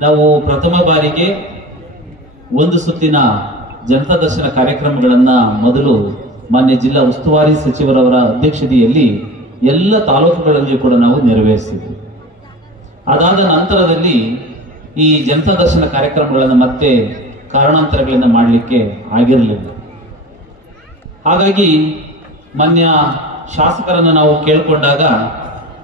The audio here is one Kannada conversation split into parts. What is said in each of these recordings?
ನಾವು ಪ್ರಥಮ ಬಾರಿಗೆ ಒಂದು ಸುತ್ತಿನ ಜನತಾ ದರ್ಶನ ಕಾರ್ಯಕ್ರಮಗಳನ್ನ ಮೊದಲು ಮಾನ್ಯ ಜಿಲ್ಲಾ ಉಸ್ತುವಾರಿ ಸಚಿವರವರ ಅಧ್ಯಕ್ಷತೆಯಲ್ಲಿ ಎಲ್ಲ ತಾಲೂಕುಗಳಲ್ಲಿಯೂ ಕೂಡ ನಾವು ನೆರವೇರಿಸಿದ್ವಿ. ಅದಾದ ನಂತರದಲ್ಲಿ ಈ ಜನತಾ ದರ್ಶನ ಕಾರ್ಯಕ್ರಮಗಳನ್ನು ಮತ್ತೆ ಕಾರಣಾಂತರಗಳಿಂದ ಮಾಡಲಿಕ್ಕೆ ಆಗಿರಲಿಲ್ಲ. ಹಾಗಾಗಿ ಮಾನ್ಯ ಶಾಸಕರನ್ನು ನಾವು ಕೇಳಿಕೊಂಡಾಗ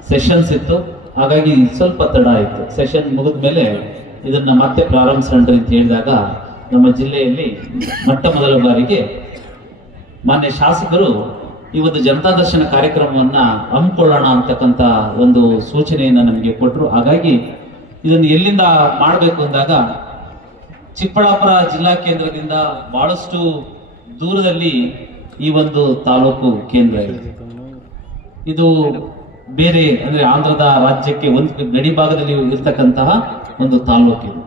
ಸೆಷನ್ಸ್ ಇತ್ತು. ಹಾಗಾಗಿ ಸ್ವಲ್ಪ ತಡ ಆಯಿತು. ಸೆಷನ್ ಮುಗಿದ ಮೇಲೆ ಇದನ್ನ ಮತ್ತೆ ಪ್ರಾರಂಭಿಸೋಣ ಅಂತ ಹೇಳಿದಾಗ ನಮ್ಮ ಜಿಲ್ಲೆಯಲ್ಲಿ ಮೊಟ್ಟ ಮೊದಲ ಬಾರಿಗೆ ಮಾನ್ಯ ಶಾಸಕರು ಈ ಒಂದು ಜನತಾ ದರ್ಶನ ಕಾರ್ಯಕ್ರಮವನ್ನ ಹಮ್ಮಿಕೊಳ್ಳೋಣ ಅಂತಕ್ಕಂಥ ಒಂದು ಸೂಚನೆಯನ್ನ ನಮಗೆ ಕೊಟ್ಟರು ಹಾಗಾಗಿ ಇದನ್ನು ಎಲ್ಲಿಂದ ಮಾಡಬೇಕು ಅಂದಾಗ ಚಿಕ್ಕಬಳ್ಳಾಪುರ ಜಿಲ್ಲಾ ಕೇಂದ್ರದಿಂದ ಬಹಳಷ್ಟು ದೂರದಲ್ಲಿ ಈ ಒಂದು ತಾಲೂಕು ಕೇಂದ್ರ ಇದೆ. ಇದು ಬೇರೆ ಅಂದ್ರೆ ಆಂಧ್ರದ ರಾಜ್ಯಕ್ಕೆ ಒಂದು ಗಡಿ ಭಾಗದಲ್ಲಿ ಇರ್ತಕ್ಕಂತಹ ಒಂದು ತಾಲೂಕಿದು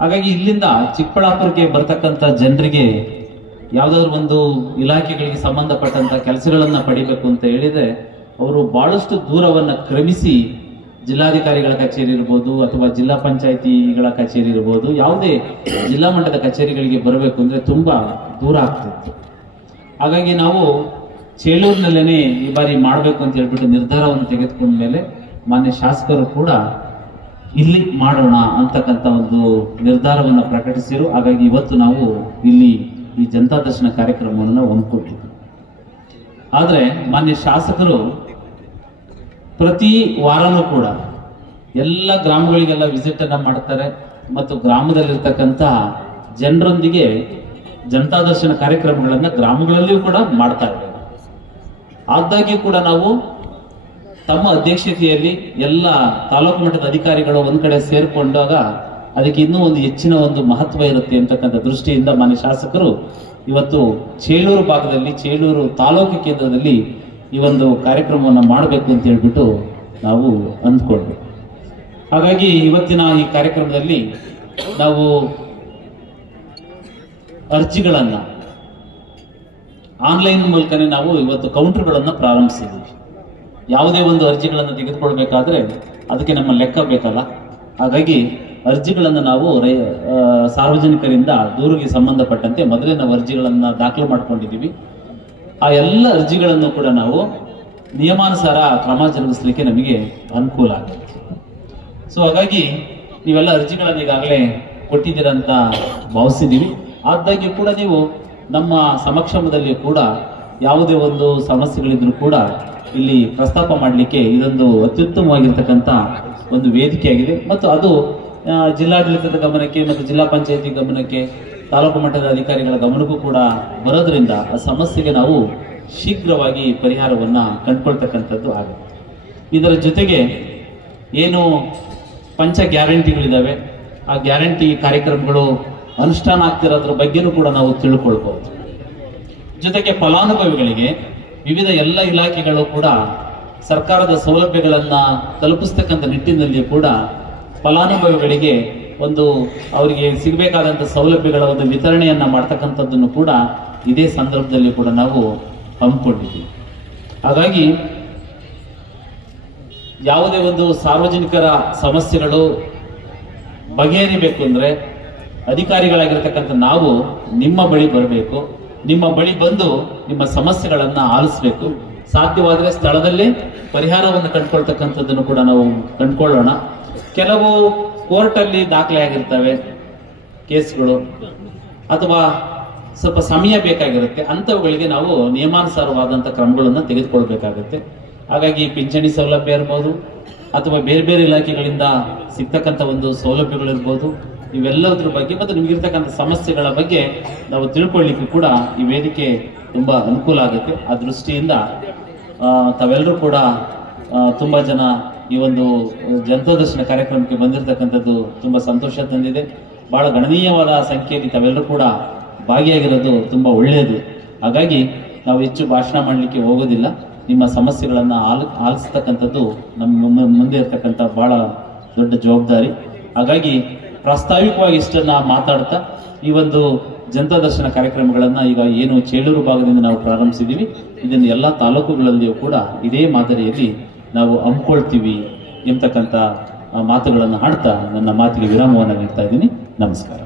ಹಾಗಾಗಿ ಇಲ್ಲಿಂದ ಚಿಕ್ಕಬಳ್ಳಾಪುರಕ್ಕೆ ಬರ್ತಕ್ಕಂಥ ಜನರಿಗೆ ಯಾವುದಾದ್ರು ಒಂದು ಇಲಾಖೆಗಳಿಗೆ ಸಂಬಂಧಪಟ್ಟಂತ ಕೆಲಸಗಳನ್ನು ಪಡಿಬೇಕು ಅಂತ ಹೇಳಿದರೆ, ಅವರು ಬಹಳಷ್ಟು ದೂರವನ್ನ ಕ್ರಮಿಸಿ ಜಿಲ್ಲಾಧಿಕಾರಿಗಳ ಕಚೇರಿ ಇರ್ಬೋದು ಅಥವಾ ಜಿಲ್ಲಾ ಪಂಚಾಯಿತಿಗಳ ಕಚೇರಿ ಇರ್ಬೋದು, ಯಾವುದೇ ಜಿಲ್ಲಾ ಮಟ್ಟದ ಕಚೇರಿಗಳಿಗೆ ಬರಬೇಕು ಅಂದ್ರೆ ತುಂಬಾ ದೂರ ಆಗ್ತಿತ್ತು ಹಾಗಾಗಿ ನಾವು ಚೇಳೂರಿನಲ್ಲೇನೆ ಈ ಬಾರಿ ಮಾಡಬೇಕು ಅಂತ ಹೇಳ್ಬಿಟ್ಟು ನಿರ್ಧಾರವನ್ನು ತೆಗೆದುಕೊಂಡ ಮೇಲೆ ಮಾನ್ಯ ಶಾಸಕರು ಕೂಡ ಇಲ್ಲಿ ಮಾಡೋಣ ಅಂತಕ್ಕಂಥ ಒಂದು ನಿರ್ಧಾರವನ್ನು ಪ್ರಕಟಿಸಿರು. ಹಾಗಾಗಿ ಇವತ್ತು ನಾವು ಇಲ್ಲಿ ಈ ಜನತಾ ದರ್ಶನ ಕಾರ್ಯಕ್ರಮವನ್ನು ಹೊಂದ್ಕೊಟ್ಟಿದ್ದು ಆದರೆ ಮಾನ್ಯ ಶಾಸಕರು ಪ್ರತಿ ವಾರನೂ ಕೂಡ ಎಲ್ಲ ಗ್ರಾಮಗಳಿಗೆಲ್ಲ ವಿಸಿಟ್ ಅನ್ನ ಮಾಡ್ತಾರೆ ಮತ್ತು ಗ್ರಾಮದಲ್ಲಿರ್ತಕ್ಕಂಥ ಜನರೊಂದಿಗೆ ಜನತಾ ದರ್ಶನ ಕಾರ್ಯಕ್ರಮಗಳನ್ನು ಗ್ರಾಮಗಳಲ್ಲಿಯೂ ಕೂಡ ಮಾಡ್ತಾ ಇದ್ದಾರೆ ಆದಾಗ್ಯೂ ಕೂಡ ನಾವು ತಮ್ಮ ಅಧ್ಯಕ್ಷತೆಯಲ್ಲಿ ಎಲ್ಲ ತಾಲೂಕು ಮಟ್ಟದ ಅಧಿಕಾರಿಗಳು ಒಂದ್ ಕಡೆ ಸೇರ್ಕೊಂಡಾಗ ಅದಕ್ಕೆ ಇನ್ನೂ ಒಂದು ಹೆಚ್ಚಿನ ಒಂದು ಮಹತ್ವ ಇರುತ್ತೆ ಅಂತಕ್ಕಂಥ ದೃಷ್ಟಿಯಿಂದ ಮಾನ್ಯ ಶಾಸಕರು ಇವತ್ತು ಚೇಳೂರು ಭಾಗದಲ್ಲಿ, ಚೇಳೂರು ತಾಲೂಕು ಕೇಂದ್ರದಲ್ಲಿ ಈ ಒಂದು ಕಾರ್ಯಕ್ರಮವನ್ನು ಮಾಡಬೇಕು ಅಂತ ಹೇಳ್ಬಿಟ್ಟು ನಾವು ಅಂದ್ಕೊಂಡ್ವಿ. ಹಾಗಾಗಿ ಇವತ್ತಿನ ಈ ಕಾರ್ಯಕ್ರಮದಲ್ಲಿ ನಾವು ಅರ್ಜಿಗಳನ್ನು ಆನ್ಲೈನ್ ಮೂಲಕನೇ ನಾವು ಇವತ್ತು ಕೌಂಟರ್ಗಳನ್ನು ಪ್ರಾರಂಭಿಸಿದ್ದೀವಿ ಯಾವುದೇ ಒಂದು ಅರ್ಜಿಗಳನ್ನು ತೆಗೆದುಕೊಳ್ಬೇಕಾದ್ರೆ ಅದಕ್ಕೆ ನಮ್ಮ ಲೆಕ್ಕ ಬೇಕಲ್ಲ. ಹಾಗಾಗಿ ಅರ್ಜಿಗಳನ್ನು ನಾವು ರೈ ಸಾರ್ವಜನಿಕರಿಂದ ದೂರಿಗೆ ಸಂಬಂಧಪಟ್ಟಂತೆ ಮೊದಲೇ ನಾವು ಅರ್ಜಿಗಳನ್ನು ದಾಖಲು ಮಾಡ್ಕೊಂಡಿದ್ದೀವಿ. ಆ ಎಲ್ಲ ಅರ್ಜಿಗಳನ್ನು ಕೂಡ ನಾವು ನಿಯಮಾನುಸಾರ ಕ್ರಮ ಜರುಗಿಸ್ಲಿಕ್ಕೆ ನಮಗೆ ಅನುಕೂಲ ಆಗುತ್ತೆ ಸೊ ಹಾಗಾಗಿ ನೀವೆಲ್ಲ ಅರ್ಜಿಗಳನ್ನು ಈಗಾಗಲೇ ಕೊಟ್ಟಿದ್ದೀರ ಅಂತ ಭಾವಿಸಿದ್ದೀವಿ ಆದಾಗ್ಯೂ ಕೂಡ ನೀವು ನಮ್ಮ ಸಮಕ್ಷಮದಲ್ಲಿ ಕೂಡ ಯಾವುದೇ ಒಂದು ಸಮಸ್ಯೆಗಳಿದ್ರೂ ಕೂಡ ಇಲ್ಲಿ ಪ್ರಸ್ತಾಪ ಮಾಡಲಿಕ್ಕೆ ಇದೊಂದು ಅತ್ಯುತ್ತಮವಾಗಿರ್ತಕ್ಕಂಥ ಒಂದು ವೇದಿಕೆಯಾಗಿದೆ. ಮತ್ತು ಅದು ಜಿಲ್ಲಾಡಳಿತದ ಗಮನಕ್ಕೆ ಮತ್ತು ಜಿಲ್ಲಾ ಪಂಚಾಯತಿ ಗಮನಕ್ಕೆ, ತಾಲೂಕು ಮಟ್ಟದ ಅಧಿಕಾರಿಗಳ ಗಮನಕ್ಕೂ ಕೂಡ ಬರೋದ್ರಿಂದ ಆ ಸಮಸ್ಯೆಗೆ ನಾವು ಶೀಘ್ರವಾಗಿ ಪರಿಹಾರವನ್ನು ಕಂಡುಕೊಳ್ತಕ್ಕಂಥದ್ದು ಆಗುತ್ತೆ. ಇದರ ಜೊತೆಗೆ ಏನು ಪಂಚ ಗ್ಯಾರಂಟಿಗಳಿದ್ದಾವೆ ಆ ಗ್ಯಾರಂಟಿ ಕಾರ್ಯಕ್ರಮಗಳು ಅನುಷ್ಠಾನ ಆಗ್ತಿರೋದ್ರ ಬಗ್ಗೆನೂ ಕೂಡ ನಾವು ತಿಳ್ಕೊಳ್ಬಹುದು. ಜೊತೆಗೆ ಫಲಾನುಭವಿಗಳಿಗೆ ವಿವಿಧ ಎಲ್ಲ ಇಲಾಖೆಗಳು ಕೂಡ ಸರ್ಕಾರದ ಸೌಲಭ್ಯಗಳನ್ನು ತಲುಪಿಸ್ತಕ್ಕಂಥ ನಿಟ್ಟಿನಲ್ಲಿ ಕೂಡ ಫಲಾನುಭವಿಗಳಿಗೆ ಒಂದು ಅವರಿಗೆ ಸಿಗಬೇಕಾದಂಥ ಸೌಲಭ್ಯಗಳ ಒಂದು ವಿತರಣೆಯನ್ನು ಮಾಡ್ತಕ್ಕಂಥದ್ದನ್ನು ಕೂಡ ಇದೇ ಸಂದರ್ಭದಲ್ಲಿ ಕೂಡ ನಾವು ಹಮ್ಮಿಕೊಂಡಿದ್ದೀವಿ. ಹಾಗಾಗಿ ಯಾವುದೇ ಒಂದು ಸಾರ್ವಜನಿಕರ ಸಮಸ್ಯೆಗಳು ಬಗೆಹರಿಬೇಕು ಅಂದರೆ ಅಧಿಕಾರಿಗಳಾಗಿರ್ತಕ್ಕಂಥ ನಾವು ನಿಮ್ಮ ಬಳಿ ಬರಬೇಕು. ನಿಮ್ಮ ಬಳಿ ಬಂದು ನಿಮ್ಮ ಸಮಸ್ಯೆಗಳನ್ನು ಆಲಿಸ್ಬೇಕು. ಸಾಧ್ಯವಾದರೆ ಸ್ಥಳದಲ್ಲೇ ಪರಿಹಾರವನ್ನು ಕಂಡುಕೊಳ್ತಕ್ಕಂಥದ್ದನ್ನು ಕೂಡ ನಾವು ಕಂಡುಕೊಳ್ಳೋಣ. ಕೆಲವು ಕೋರ್ಟಲ್ಲಿ ದಾಖಲೆ ಆಗಿರ್ತವೆ ಕೇಸ್ಗಳು. ಅಥವಾ ಸ್ವಲ್ಪ ಸಮಯ ಬೇಕಾಗಿರುತ್ತೆ. ಅಂಥವುಗಳಿಗೆ ನಾವು ನಿಯಮಾನುಸಾರವಾದಂಥ ಕ್ರಮಗಳನ್ನು ತೆಗೆದುಕೊಳ್ಬೇಕಾಗುತ್ತೆ. ಹಾಗಾಗಿ ಪಿಂಚಣಿ ಸೌಲಭ್ಯ ಇರ್ಬೋದು, ಅಥವಾ ಬೇರೆ ಬೇರೆ ಇಲಾಖೆಗಳಿಂದ ಸಿಗ್ತಕ್ಕಂಥ ಒಂದು ಸೌಲಭ್ಯಗಳಿರ್ಬೋದು. ಇವೆಲ್ಲದ್ರ ಬಗ್ಗೆ ಮತ್ತು ನಿಮಗಿರ್ತಕ್ಕಂಥ ಸಮಸ್ಯೆಗಳ ಬಗ್ಗೆ ನಾವು ತಿಳ್ಕೊಳ್ಳಿಕ್ಕೆ ಕೂಡ ಈ ವೇದಿಕೆ ತುಂಬ ಅನುಕೂಲ ಆಗುತ್ತೆ. ಆ ದೃಷ್ಟಿಯಿಂದ ತಾವೆಲ್ಲರೂ ಕೂಡ ತುಂಬ ಜನ ಈ ಒಂದು ಜನತಾ ದರ್ಶನ ಕಾರ್ಯಕ್ರಮಕ್ಕೆ ಬಂದಿರತಕ್ಕಂಥದ್ದು ತುಂಬ ಸಂತೋಷ ತಂದಿದೆ. ಬಹಳ ಗಣನೀಯವಾದ ಸಂಖ್ಯೆಯಲ್ಲಿ ತಾವೆಲ್ಲರೂ ಕೂಡ ಭಾಗಿಯಾಗಿರೋದು ತುಂಬ ಒಳ್ಳೆಯದು. ಹಾಗಾಗಿ ನಾವು ಹೆಚ್ಚು ಭಾಷಣ ಮಾಡಲಿಕ್ಕೆ ಹೋಗೋದಿಲ್ಲ. ನಿಮ್ಮ ಸಮಸ್ಯೆಗಳನ್ನು ಆಲ್, ಆಲಿಸ್ತಕ್ಕಂಥದ್ದು ನಮ್ಮ ಮುಂದೆ ಇರ್ತಕ್ಕಂಥ ಭಾಳ ದೊಡ್ಡ ಜವಾಬ್ದಾರಿ. ಹಾಗಾಗಿ ಪ್ರಾಸ್ತಾವಿಕವಾಗಿ ಇಷ್ಟನ್ನು ಮಾತಾಡ್ತಾ ಈ ಒಂದು ಜನತಾ ದರ್ಶನ ಕಾರ್ಯಕ್ರಮಗಳನ್ನು ಈಗ ಏನು ಚೇಳೂರು ಭಾಗದಿಂದ ನಾವು ಪ್ರಾರಂಭಿಸಿದ್ದೀವಿ. ಇದನ್ನು ಎಲ್ಲ ತಾಲೂಕುಗಳಲ್ಲಿಯೂ ಕೂಡ ಇದೇ ಮಾದರಿಯಲ್ಲಿ ನಾವು ಹಮ್ಮಿಕೊಳ್ತೀವಿ ಎಂಬತಕ್ಕಂಥ ಮಾತುಗಳನ್ನು ಹಾಡ್ತಾ ನನ್ನ ಮಾತಿಗೆ ವಿರಾಮವನ್ನು ನೀಡ್ತಾ ಇದ್ದೀನಿ. ನಮಸ್ಕಾರ.